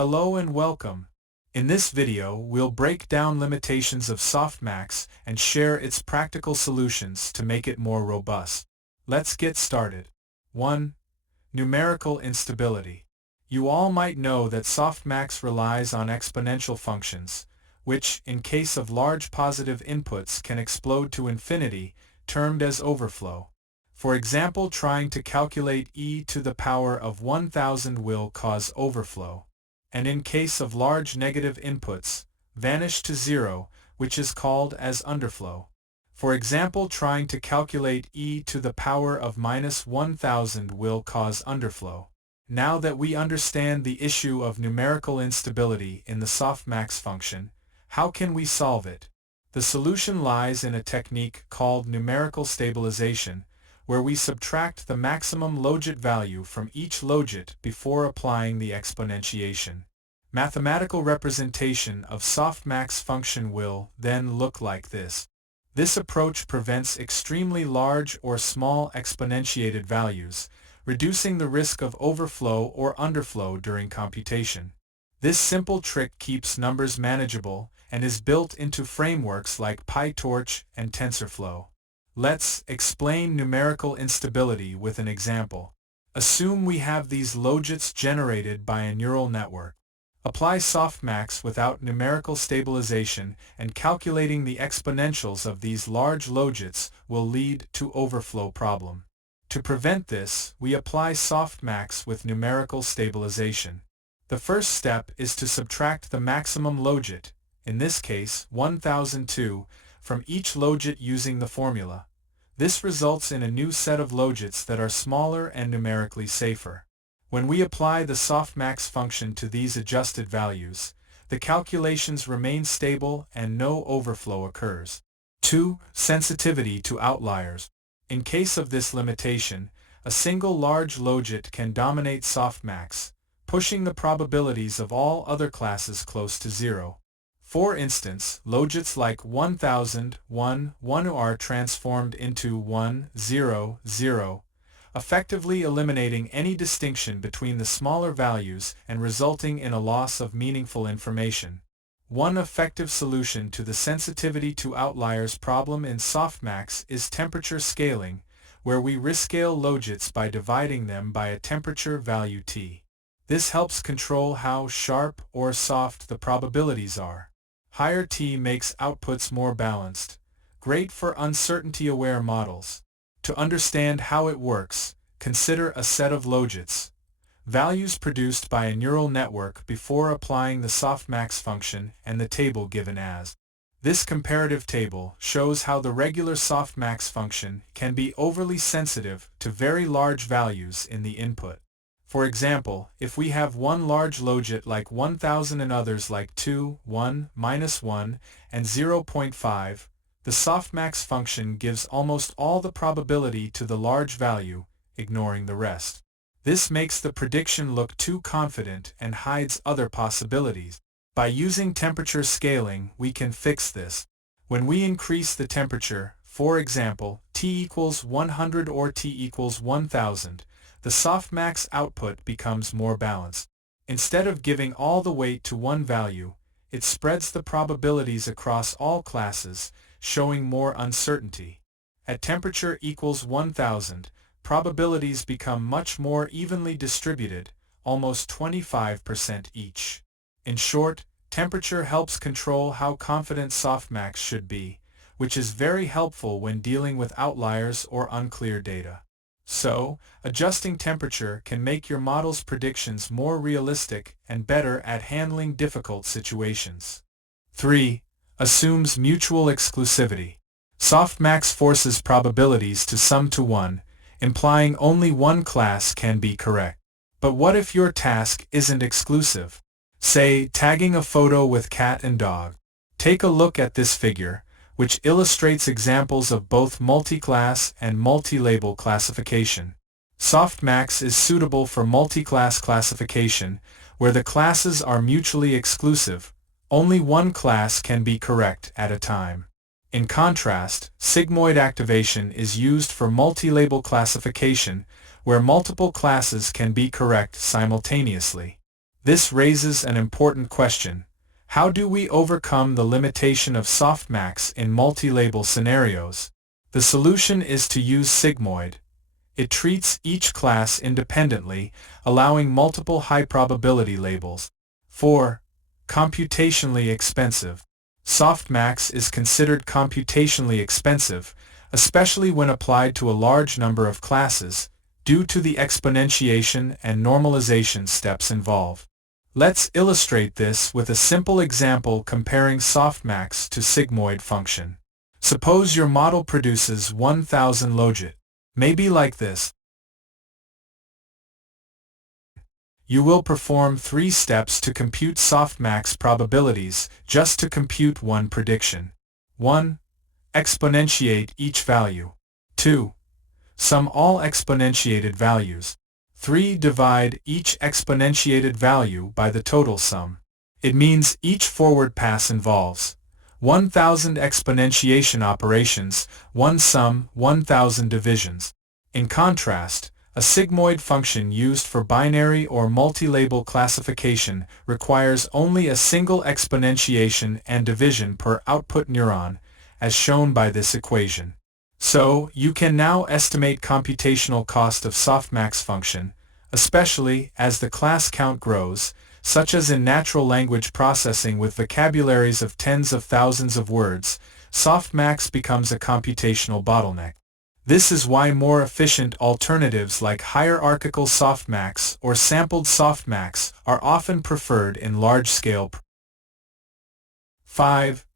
Hello and welcome. In this video, we'll break down limitations of softmax and share its practical solutions to make it more robust. Let's get started. 1. Numerical instability. You all might know that softmax relies on exponential functions, which, in case of large positive inputs, can explode to infinity, termed as overflow. For example, trying to calculate e to the power of 1000 will cause overflow, and in case of large negative inputs, vanish to zero, which is called as underflow. For example, trying to calculate e to the power of minus 1000 will cause underflow. Now that we understand the issue of numerical instability in the softmax function, how can we solve it? The solution lies in a technique called numerical stabilization, where we subtract the maximum logit value from each logit before applying the exponentiation. Mathematical representation of softmax function will then look like this. This approach prevents extremely large or small exponentiated values, reducing the risk of overflow or underflow during computation. This simple trick keeps numbers manageable and is built into frameworks like PyTorch and TensorFlow. Let's explain numerical instability with an example. Assume we have these logits generated by a neural network. Apply softmax without numerical stabilization, and calculating the exponentials of these large logits will lead to overflow problem. To prevent this, we apply softmax with numerical stabilization. The first step is to subtract the maximum logit, in this case 1002, from each logit using the formula. This results in a new set of logits that are smaller and numerically safer. When we apply the softmax function to these adjusted values, the calculations remain stable and no overflow occurs. 2. Sensitivity to outliers. In case of this limitation, a single large logit can dominate softmax, pushing the probabilities of all other classes close to zero. For instance, logits like 1000, 1, 1 are transformed into 1, 0, 0, effectively eliminating any distinction between the smaller values and resulting in a loss of meaningful information. One effective solution to the sensitivity to outliers problem in softmax is temperature scaling, where we rescale logits by dividing them by a temperature value T. This helps control how sharp or soft the probabilities are. Higher T makes outputs more balanced, great for uncertainty-aware models. To understand how it works, consider a set of logits, values produced by a neural network before applying the softmax function, and the table given as. This comparative table shows how the regular softmax function can be overly sensitive to very large values in the input. For example, if we have one large logit like 1000 and others like 2, 1, minus 1, and 0.5, the softmax function gives almost all the probability to the large value, ignoring the rest. This makes the prediction look too confident and hides other possibilities. By using temperature scaling, we can fix this. When we increase the temperature, for example, T equals 100 or T equals 1000, the softmax output becomes more balanced. Instead of giving all the weight to one value, it spreads the probabilities across all classes, showing more uncertainty. At temperature equals 1000, probabilities become much more evenly distributed, almost 25% each. In short, temperature helps control how confident softmax should be, which is very helpful when dealing with outliers or unclear data. So, adjusting temperature can make your model's predictions more realistic and better at handling difficult situations. 3. Assumes mutual exclusivity. Softmax forces probabilities to sum to 1, implying only one class can be correct. But what if your task isn't exclusive? Say, tagging a photo with cat and dog. Take a look at this figure, which illustrates examples of both multi-class and multi-label classification. Softmax is suitable for multi-class classification, where the classes are mutually exclusive. Only one class can be correct at a time. In contrast, sigmoid activation is used for multi-label classification, where multiple classes can be correct simultaneously. This raises an important question. How do we overcome the limitation of softmax in multi-label scenarios? The solution is to use sigmoid. It treats each class independently, allowing multiple high-probability labels. 4. Computationally expensive. Softmax is considered computationally expensive, especially when applied to a large number of classes, due to the exponentiation and normalization steps involved. Let's illustrate this with a simple example comparing softmax to sigmoid function. Suppose your model produces 1000 logit. Maybe like this. You will perform 3 steps to compute softmax probabilities just to compute one prediction. 1. Exponentiate each value. 2. Sum all exponentiated values. 3. Divide each exponentiated value by the total sum. It means each forward pass involves 1000 exponentiation operations, 1 sum, 1000 divisions. In contrast, a sigmoid function used for binary or multi-label classification requires only a single exponentiation and division per output neuron, as shown by this equation. So, you can now estimate computational cost of softmax function, especially as the class count grows, such as in natural language processing with vocabularies of tens of thousands of words. Softmax becomes a computational bottleneck. This is why more efficient alternatives like hierarchical softmax or sampled softmax are often preferred in large-scale. 5.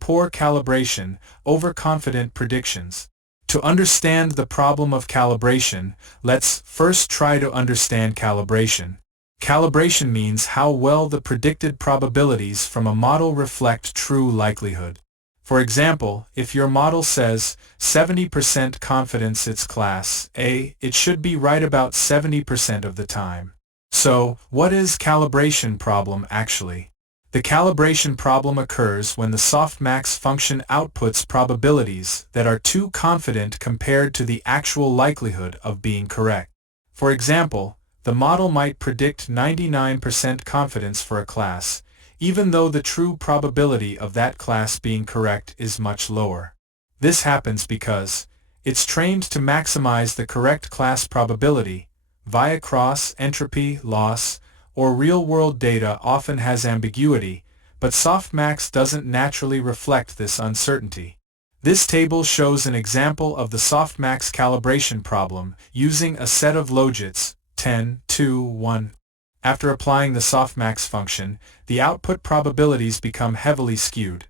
Poor calibration, overconfident predictions. To understand the problem of calibration, let's first try to understand calibration. Calibration means how well the predicted probabilities from a model reflect true likelihood. For example, if your model says 70% confidence it's class A, it should be right about 70% of the time. So, what is calibration problem actually? The calibration problem occurs when the softmax function outputs probabilities that are too confident compared to the actual likelihood of being correct. For example, the model might predict 99% confidence for a class, even though the true probability of that class being correct is much lower. This happens because it's trained to maximize the correct class probability via cross-entropy loss, or real-world data often has ambiguity, but softmax doesn't naturally reflect this uncertainty. This table shows an example of the softmax calibration problem using a set of logits 10, 2, 1. After applying the softmax function, the output probabilities become heavily skewed,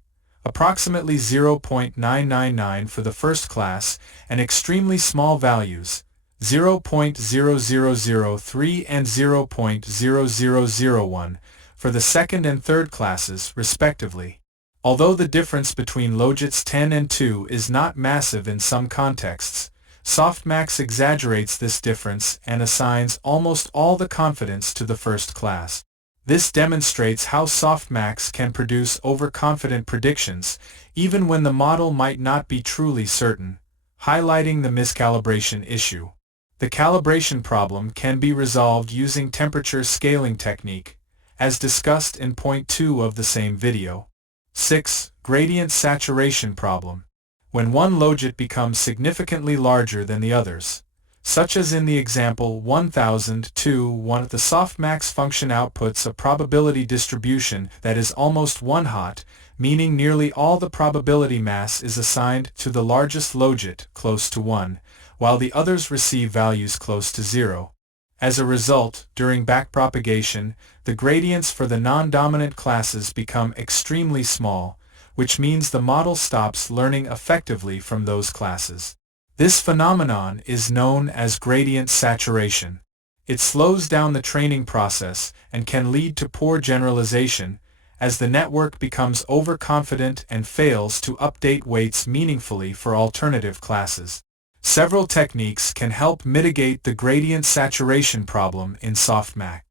approximately 0.999 for the first class and extremely small values, 0.0003 and 0.0001 for the second and third classes, respectively. Although the difference between logits 10 and 2 is not massive in some contexts, softmax exaggerates this difference and assigns almost all the confidence to the first class. This demonstrates how softmax can produce overconfident predictions even when the model might not be truly certain, highlighting the miscalibration issue. The calibration problem can be resolved using temperature scaling technique, as discussed in point 2 of the same video. 6. Gradient saturation problem. When one logit becomes significantly larger than the others, such as in the example 1000-1, the softmax function outputs a probability distribution that is almost one-hot, meaning nearly all the probability mass is assigned to the largest logit, close to 1, while the others receive values close to 0. As a result, during backpropagation, the gradients for the non-dominant classes become extremely small, which means the model stops learning effectively from those classes. This phenomenon is known as gradient saturation. It slows down the training process and can lead to poor generalization, as the network becomes overconfident and fails to update weights meaningfully for alternative classes. Several techniques can help mitigate the gradient saturation problem in softmax.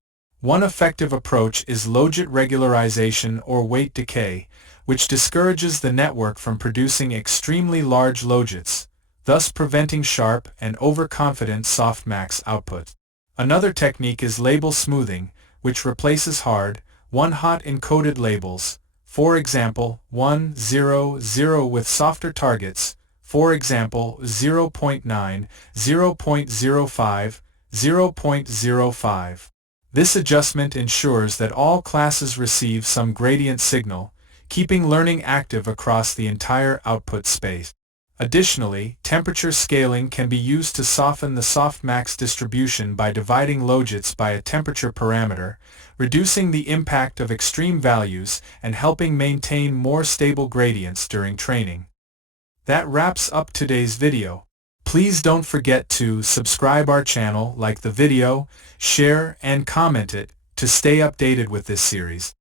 One effective approach is logit regularization or weight decay, which discourages the network from producing extremely large logits, thus preventing sharp and overconfident softmax output. Another technique is label smoothing, which replaces hard, one-hot encoded labels, for example 1, 0, 0 with softer targets, for example 0.9, 0.05, 0.05. This adjustment ensures that all classes receive some gradient signal, keeping learning active across the entire output space. Additionally, temperature scaling can be used to soften the softmax distribution by dividing logits by a temperature parameter, reducing the impact of extreme values and helping maintain more stable gradients during training. That wraps up today's video. Please don't forget to subscribe our channel, like the video, share and comment it to stay updated with this series.